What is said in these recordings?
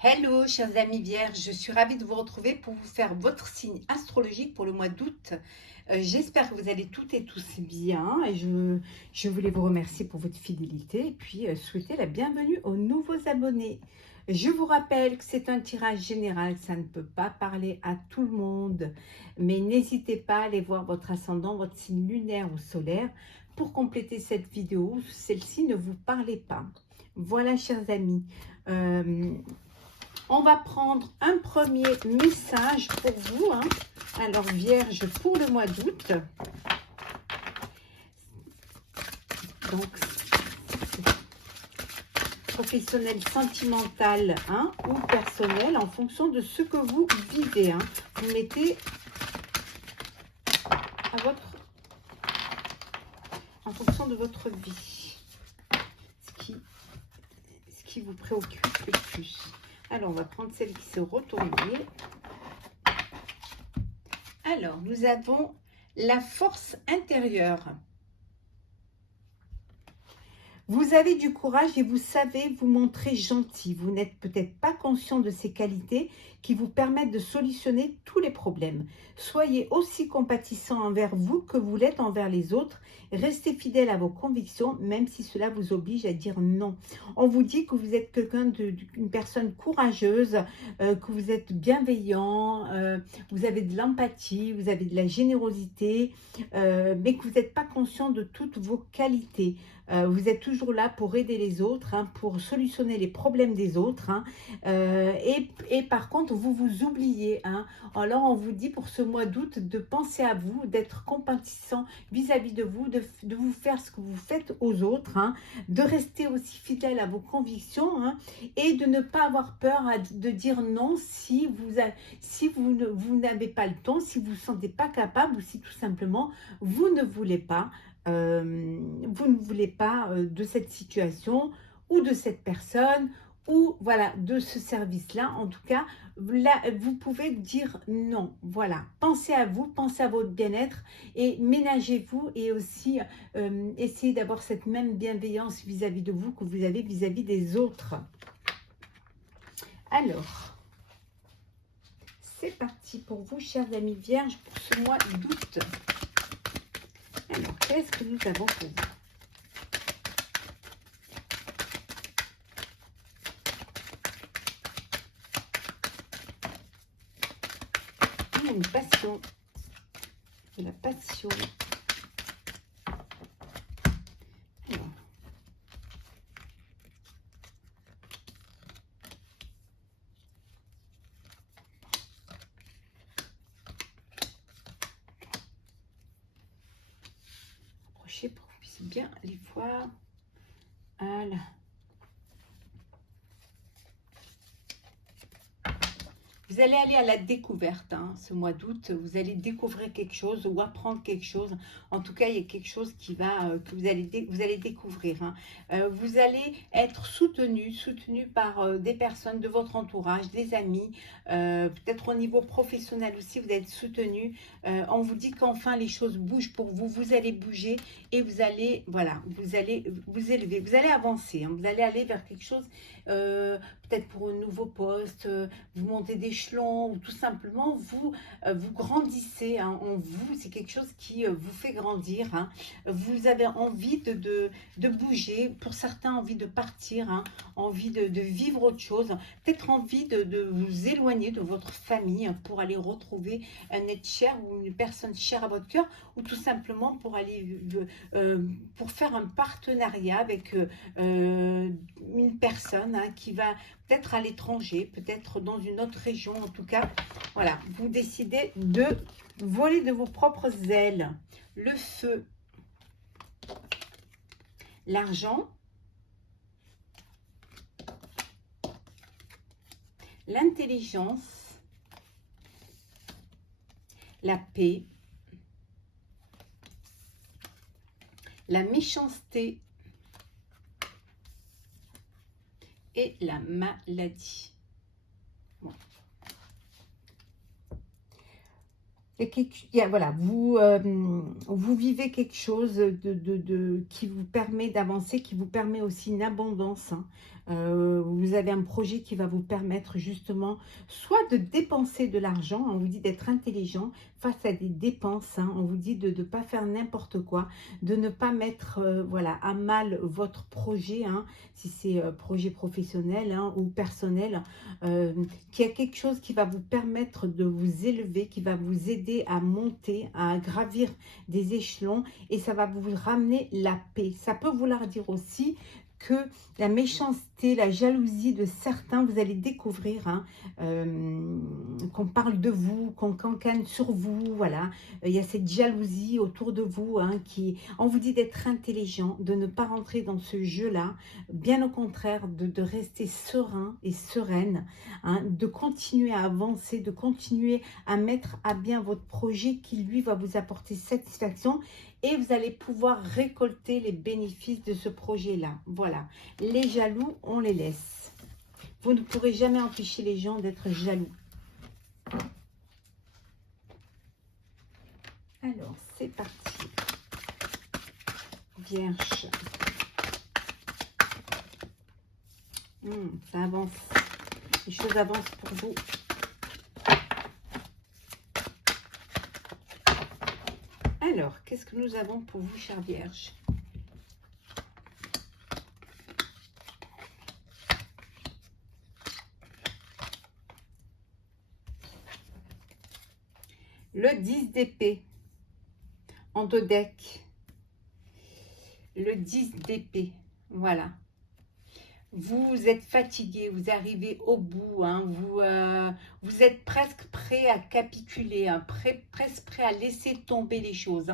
Hello, chers amis vierges, je suis ravie de vous retrouver pour vous faire votre signe astrologique pour le mois d'août. J'espère que vous allez toutes et tous bien et je voulais vous remercier pour votre fidélité et puis souhaiter la bienvenue aux nouveaux abonnés. Je vous rappelle que c'est un tirage général, ça ne peut pas parler à tout le monde, mais n'hésitez pas à aller voir votre ascendant, votre signe lunaire ou solaire pour compléter cette vidéo. Celle-ci ne vous parlait pas. Voilà, chers amis. On va prendre un premier message pour vous. Alors, Vierge, pour le mois d'août. Donc, professionnel, sentimental ou personnel, en fonction de ce que vous vivez. Vous mettez en fonction de votre vie, ce qui vous préoccupe le plus. Alors, on va prendre celle qui s'est retournée. Alors, nous avons la force intérieure. Vous avez du courage et vous savez vous montrer gentil. Vous n'êtes peut-être pas conscient de ces qualités qui vous permettent de solutionner tous les problèmes. Soyez aussi compatissant envers vous que vous l'êtes envers les autres. Restez fidèle à vos convictions, même si cela vous oblige à dire non. On vous dit que vous êtes une personne courageuse, que vous êtes bienveillant, vous avez de l'empathie, vous avez de la générosité, mais que vous n'êtes pas conscient de toutes vos qualités. Vous êtes toujours là pour aider les autres, pour solutionner les problèmes des autres. Et par contre, vous vous oubliez. Alors, on vous dit pour ce mois d'août de penser à vous, d'être compatissant vis-à-vis de vous, de vous faire ce que vous faites aux autres, de rester aussi fidèle à vos convictions et de ne pas avoir peur de dire non si vous n'avez pas le temps, si vous ne vous sentez pas capable ou si tout simplement vous ne voulez pas. De cette situation ou de cette personne ou voilà de ce service-là. En tout cas, là, vous pouvez dire non. Voilà, pensez à vous, pensez à votre bien-être et ménagez-vous et aussi essayez d'avoir cette même bienveillance vis-à-vis de vous que vous avez vis-à-vis des autres. Alors, c'est parti pour vous, chers amis vierges, pour ce mois d'août. Alors, qu'est-ce que nous avons pour vous? Une passion, de la passion. Alors. Approchez pour que vous puissiez bien les voir. Voilà. Vous allez aller à la découverte ce mois d'août. Vous allez découvrir quelque chose ou apprendre quelque chose. En tout cas, il y a quelque chose que vous allez découvrir. Vous allez être soutenu par des personnes de votre entourage, des amis, peut-être au niveau professionnel aussi, vous êtes soutenu. On vous dit qu'enfin les choses bougent pour vous. Vous allez bouger et vous allez, voilà, vous allez vous élever, vous allez avancer. Vous allez aller vers quelque chose, peut-être pour un nouveau poste, vous montez d'échelon ou tout simplement vous grandissez en vous. C'est quelque chose qui vous fait grandir. Vous avez envie de bouger, pour certains envie de partir, envie de vivre autre chose, peut-être envie de vous éloigner de votre famille pour aller retrouver un être cher ou une personne chère à votre cœur, ou tout simplement pour aller pour faire un partenariat avec une personne qui va peut-être à l'étranger, peut-être dans une autre région. En tout cas, voilà, vous décidez de voler de vos propres ailes. Le feu, l'argent, l'intelligence, la paix, la méchanceté et la maladie. Bon. Voilà, vous vivez quelque chose qui vous permet d'avancer, qui vous permet aussi une abondance. Vous avez un projet qui va vous permettre justement soit de dépenser de l'argent, on vous dit d'être intelligent face à des dépenses, hein, on vous dit de ne pas faire n'importe quoi, de ne pas mettre voilà, à mal votre projet, hein, si c'est projet professionnel hein, ou personnel, qu'il y a quelque chose qui va vous permettre de vous élever, qui va vous aider à monter, à gravir des échelons et ça va vous ramener la paix. Ça peut vouloir dire aussi que la méchanceté, la jalousie de certains, vous allez découvrir hein, qu'on parle de vous, qu'on cancane sur vous, voilà. Il y a cette jalousie autour de vous hein, qui, on vous dit d'être intelligent, de ne pas rentrer dans ce jeu-là, bien au contraire, de rester serein et sereine, hein, de continuer à avancer, de continuer à mettre à bien votre projet qui, lui, va vous apporter satisfaction et vous allez pouvoir récolter les bénéfices de ce projet-là. Voilà. Les jaloux, on les laisse. Vous ne pourrez jamais empêcher les gens d'être jaloux. Alors, c'est parti. Vierge. Ça avance. Les choses avancent pour vous. Alors, qu'est-ce que nous avons pour vous, chère Vierge? Le 10 d'épée en deux decks. Le 10 d'épée, voilà. Vous êtes fatigué, vous arrivez au bout, hein, vous êtes presque prêt à capituler, hein, presque prêt à laisser tomber les choses.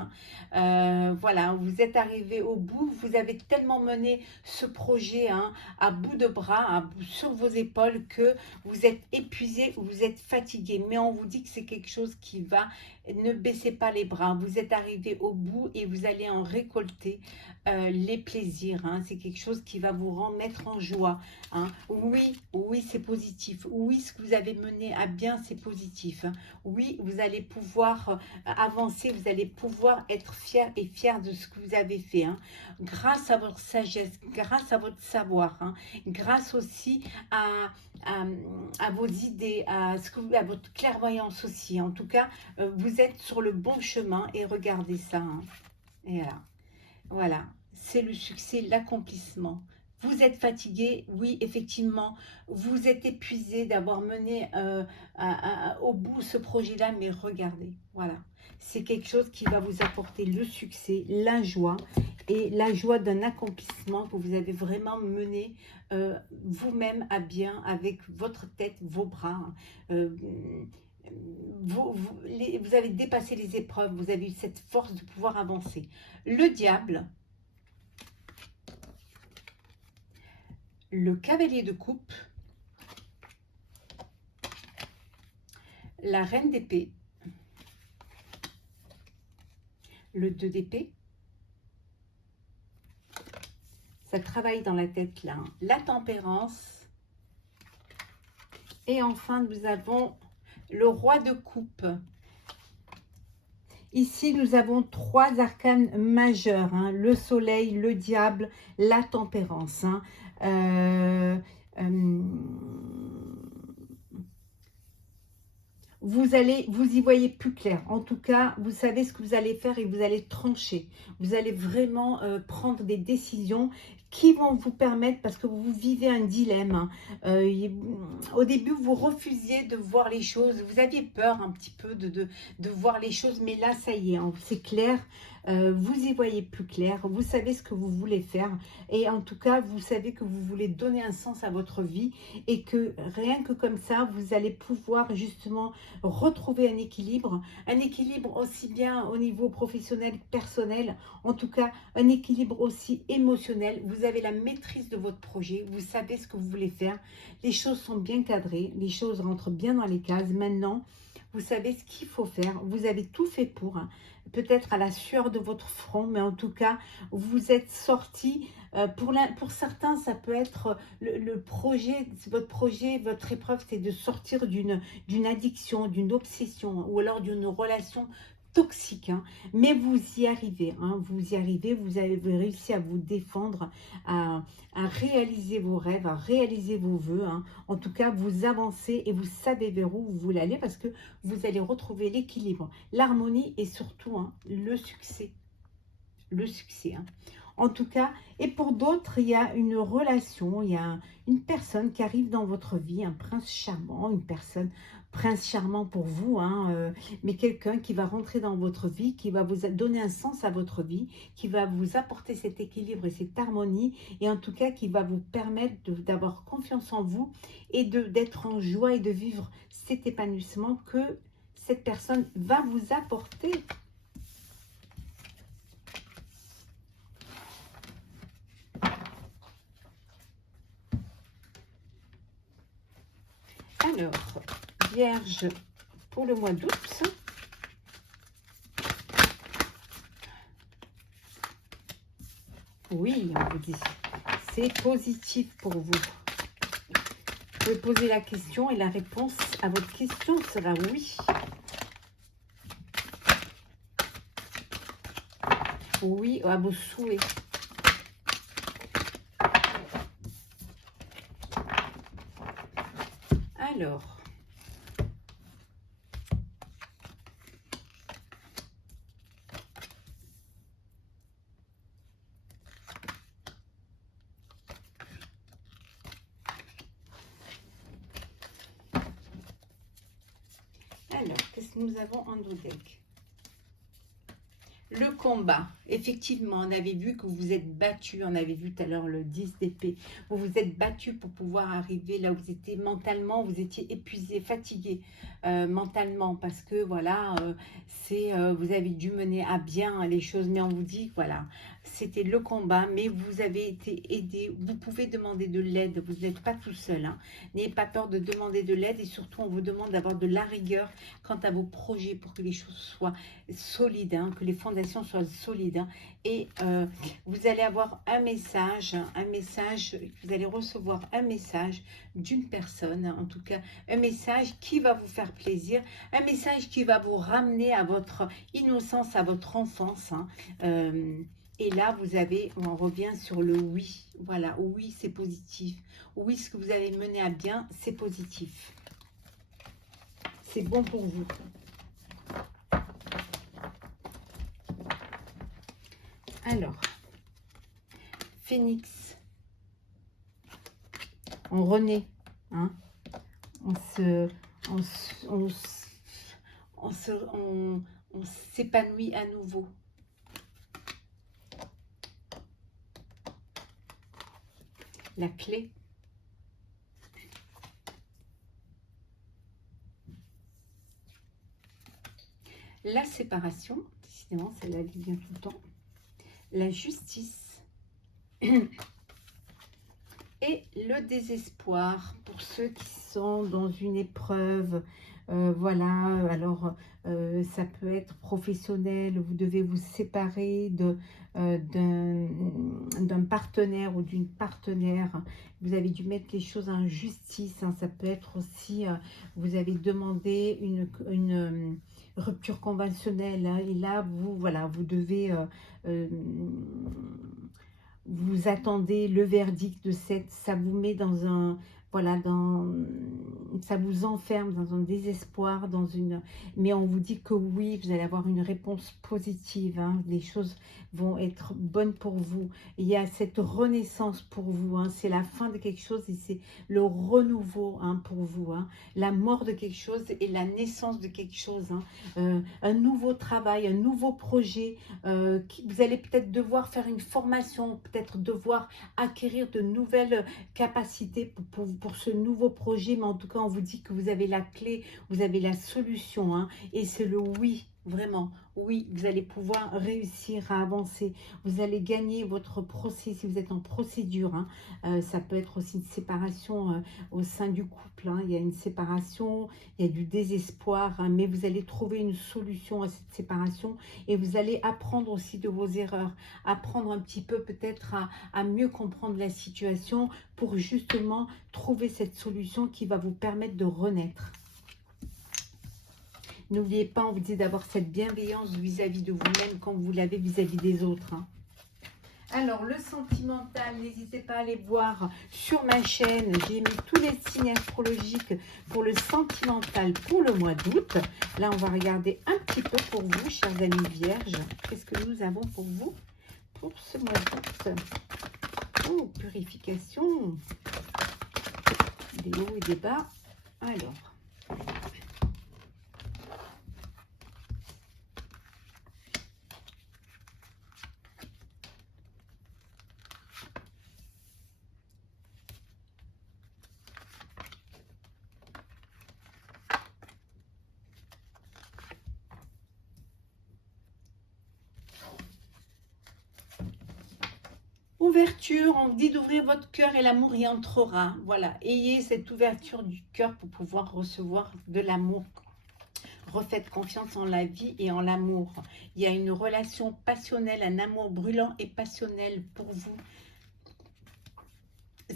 Hein. Voilà, vous êtes arrivé au bout, vous avez tellement mené ce projet hein, à bout de bras, sur vos épaules, que vous êtes épuisé, vous êtes fatigué. Mais on vous dit que c'est quelque chose qui va, ne baissez pas les bras, vous êtes arrivé au bout et vous allez en récolter les plaisirs. Hein. C'est quelque chose qui va vous remettre en joie. Hein. Oui, oui, c'est positif. Oui, ce que vous avez mené à bien, c'est positif. Hein. Oui, vous allez pouvoir avancer, vous allez pouvoir être fier et fier de ce que vous avez fait. Hein. Grâce à votre sagesse, grâce à votre savoir, hein. Grâce aussi à vos idées, à votre clairvoyance aussi. En tout cas, vous êtes sur le bon chemin et regardez ça. Hein. Et voilà. Voilà, c'est le succès, l'accomplissement. Vous êtes fatigué, oui, effectivement, vous êtes épuisé d'avoir mené au bout ce projet-là, mais regardez, voilà. C'est quelque chose qui va vous apporter le succès, la joie, et la joie d'un accomplissement que vous avez vraiment mené vous-même à bien, avec votre tête, vos bras. Vous avez dépassé les épreuves, vous avez eu cette force de pouvoir avancer. Le diable, le cavalier de coupe, la reine d'épée, le 2 d'épée, ça travaille dans la tête là, hein. La tempérance, et enfin nous avons le roi de coupe. Ici, nous avons trois arcanes majeurs, hein, le soleil, le diable, la tempérance. Hein. Vous y voyez plus clair. En tout cas, vous savez ce que vous allez faire et vous allez trancher. Vous allez vraiment prendre des décisions qui vont vous permettre, parce que vous vivez un dilemme. Au début, vous refusiez de voir les choses. Vous aviez peur un petit peu de voir les choses. Mais là, ça y est, hein, c'est clair. Vous y voyez plus clair. Vous savez ce que vous voulez faire. Et en tout cas, vous savez que vous voulez donner un sens à votre vie. Et que rien que comme ça, vous allez pouvoir justement retrouver un équilibre aussi bien au niveau professionnel que personnel, en tout cas un équilibre aussi émotionnel. Vous avez la maîtrise de votre projet, vous savez ce que vous voulez faire, les choses sont bien cadrées, les choses rentrent bien dans les cases. Maintenant, vous savez ce qu'il faut faire, vous avez tout fait pour, hein. Peut-être à la sueur de votre front, mais en tout cas, vous êtes sorti. Pour certains, ça peut être le projet, votre épreuve, c'est de sortir d'une addiction, d'une obsession, ou alors d'une relation toxique, hein, mais vous y arrivez, hein, vous y arrivez, vous avez réussi à vous défendre, à réaliser vos rêves, à réaliser vos vœux, hein. En tout cas, vous avancez et vous savez vers où vous voulez aller parce que vous allez retrouver l'équilibre, l'harmonie et surtout hein, le succès. Le succès, hein. En tout cas, et pour d'autres, il y a une relation, il y a une personne qui arrive dans votre vie, un prince charmant, une personne, prince charmant pour vous, hein, mais quelqu'un qui va rentrer dans votre vie, qui va vous donner un sens à votre vie, qui va vous apporter cet équilibre et cette harmonie, et en tout cas qui va vous permettre d'avoir confiance en vous et d'être en joie et de vivre cet épanouissement que cette personne va vous apporter. Alors, Vierge, pour le mois d'août, oui, on vous dit, c'est positif pour vous. Vous pouvez poser la question et la réponse à votre question sera oui. Oui, à vos souhaits. Alors, qu'est-ce que nous avons en dos deck? Le combat, effectivement, on avait vu que vous vous êtes battu, on avait vu tout à l'heure le 10 d'épée, vous vous êtes battu pour pouvoir arriver là où vous étiez mentalement, vous étiez épuisé, fatigué mentalement, parce que voilà, vous avez dû mener à bien les choses, mais on vous dit, voilà, c'était le combat, mais vous avez été aidé, vous pouvez demander de l'aide, vous n'êtes pas tout seul, hein. N'ayez pas peur de demander de l'aide, et surtout, on vous demande d'avoir de la rigueur quant à vos projets pour que les choses soient solides, hein, que les fondations soient solides, hein, et vous allez avoir un message, vous allez recevoir un message d'une personne, en tout cas un message qui va vous faire plaisir, un message qui va vous ramener à votre innocence, à votre enfance, hein. Et là, on revient sur le oui. Voilà, oui, c'est positif. Oui, ce que vous avez mené à bien, c'est positif. C'est bon pour vous. Alors, Phénix, on renaît, hein, on s'épanouit à nouveau. La clé. La séparation, décidément, celle-là, elle vient tout le temps. La justice. Et le désespoir pour ceux qui sont dans une épreuve. Voilà, alors ça peut être professionnel, vous devez vous séparer d'un partenaire ou d'une partenaire, vous avez dû mettre les choses en justice, hein. Ça peut être aussi, vous avez demandé une rupture conventionnelle, hein, et là, voilà, vous devez... vous attendez le verdict de ça vous met dans un, voilà, ça vous enferme dans un désespoir, mais on vous dit que oui, vous allez avoir une réponse positive, hein, les choses vont être bonnes pour vous, il y a cette renaissance pour vous, hein, c'est la fin de quelque chose et c'est le renouveau, hein, pour vous, hein, la mort de quelque chose et la naissance de quelque chose, hein, un nouveau travail, un nouveau projet, vous allez peut-être devoir faire une formation, peut-être devoir acquérir de nouvelles capacités pour ce nouveau projet, mais en tout cas, on vous dit que vous avez la clé, vous avez la solution, hein, et c'est le oui, vraiment, oui, vous allez pouvoir réussir à avancer, vous allez gagner votre procès, si vous êtes en procédure, hein, ça peut être aussi une séparation au sein du couple, hein, il y a une séparation, il y a du désespoir, hein, mais vous allez trouver une solution à cette séparation, et vous allez apprendre aussi de vos erreurs, apprendre un petit peu peut-être à mieux comprendre la situation pour justement trouver cette solution qui va vous permettre de renaître. N'oubliez pas, on vous dit d'avoir cette bienveillance vis-à-vis de vous-même quand vous l'avez vis-à-vis des autres. Hein. Alors, le sentimental, n'hésitez pas à aller voir sur ma chaîne. J'ai mis tous les signes astrologiques pour le sentimental pour le mois d'août. Là, on va regarder un petit peu pour vous, chers amis vierges. Qu'est-ce que nous avons pour vous pour ce mois d'août? Oh, purification. Des hauts et des bas. Alors. Ouverture, on vous dit d'ouvrir votre cœur et l'amour y entrera. Voilà, ayez cette ouverture du cœur pour pouvoir recevoir de l'amour. Refaites confiance en la vie et en l'amour. Il y a une relation passionnelle, un amour brûlant et passionnel pour vous.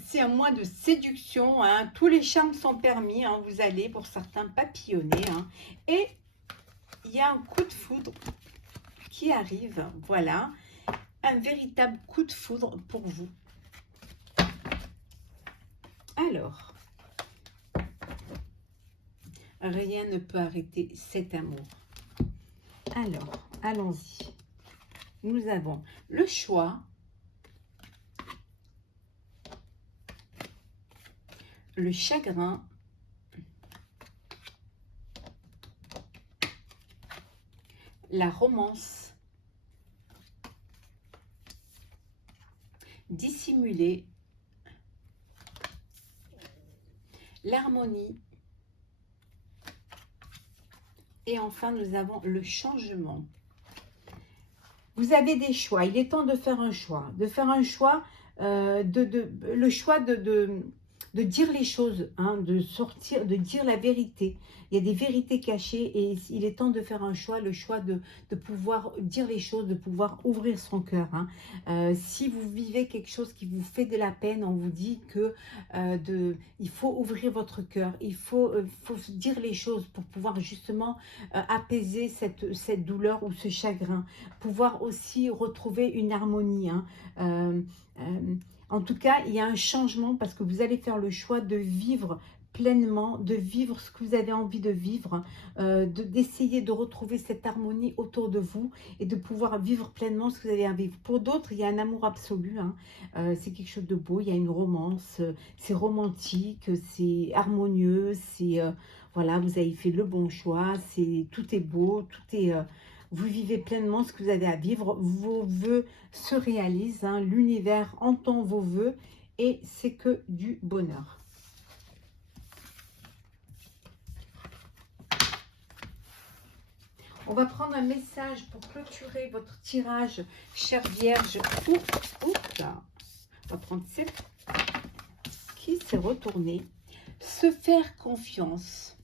C'est un mois de séduction, hein. Tous les charmes sont permis, hein. Vous allez pour certains papillonner. Hein. Et il y a un coup de foudre qui arrive, voilà. Un véritable coup de foudre pour vous. Alors, rien ne peut arrêter cet amour. Alors, allons-y. Nous avons le choix, le chagrin, la romance, dissimuler, l'harmonie et enfin nous avons le changement. Vous avez des choix, il est temps de faire un choix, le choix de dire les choses, hein, de sortir, de dire la vérité. Il y a des vérités cachées et il est temps de faire un choix, le choix de pouvoir dire les choses, de pouvoir ouvrir son cœur. Hein. Si vous vivez quelque chose qui vous fait de la peine, on vous dit que il faut ouvrir votre cœur, il faut dire les choses pour pouvoir justement apaiser cette douleur ou ce chagrin, pouvoir aussi retrouver une harmonie. Hein. En tout cas, il y a un changement parce que vous allez faire le choix de vivre pleinement, de vivre ce que vous avez envie de vivre, d'essayer de retrouver cette harmonie autour de vous et de pouvoir vivre pleinement ce que vous avez envie de vivre. Pour d'autres, il y a un amour absolu, hein. C'est quelque chose de beau, il y a une romance, c'est romantique, c'est harmonieux, c'est voilà, vous avez fait le bon choix, tout est beau, tout est... vous vivez pleinement ce que vous avez à vivre, vos vœux se réalisent, hein, l'univers entend vos vœux et c'est que du bonheur. On va prendre un message pour clôturer votre tirage, chère Vierge. Oups, là. On va prendre cette qui s'est retournée. Se faire confiance.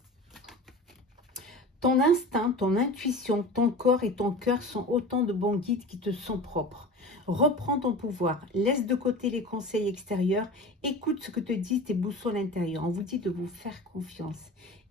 Ton instinct, ton intuition, ton corps et ton cœur sont autant de bons guides qui te sont propres. Reprends ton pouvoir, laisse de côté les conseils extérieurs, écoute ce que te disent tes boussoles intérieures. On vous dit de vous faire confiance.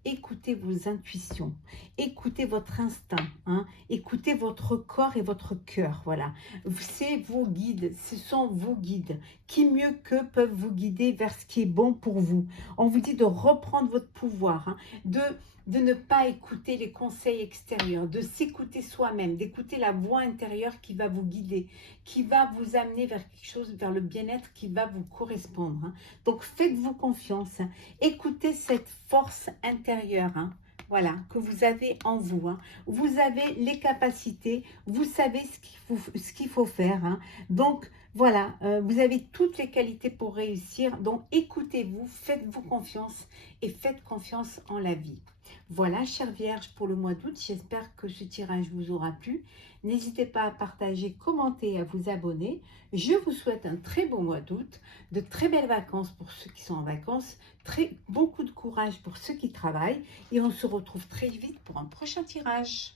Écoutez vos intuitions, écoutez votre instinct, hein, écoutez votre corps et votre cœur, voilà. C'est vos guides, ce sont vos guides. Qui mieux qu'eux peuvent vous guider vers ce qui est bon pour vous. On vous dit de reprendre votre pouvoir, hein, de ne pas écouter les conseils extérieurs, de s'écouter soi-même, d'écouter la voix intérieure qui va vous guider, qui va vous amener vers quelque chose, vers le bien-être qui va vous correspondre. Hein. Donc faites-vous confiance, hein. Écoutez cette force intérieure, hein, voilà, que vous avez en vous. Hein. Vous avez les capacités, vous savez ce qu'il faut faire. Hein. Donc voilà, vous avez toutes les qualités pour réussir. Donc écoutez-vous, faites-vous confiance et faites confiance en la vie. Voilà, chère Vierge, pour le mois d'août, j'espère que ce tirage vous aura plu. N'hésitez pas à partager, commenter et à vous abonner. Je vous souhaite un très beau mois d'août, de très belles vacances pour ceux qui sont en vacances, beaucoup de courage pour ceux qui travaillent et on se retrouve très vite pour un prochain tirage.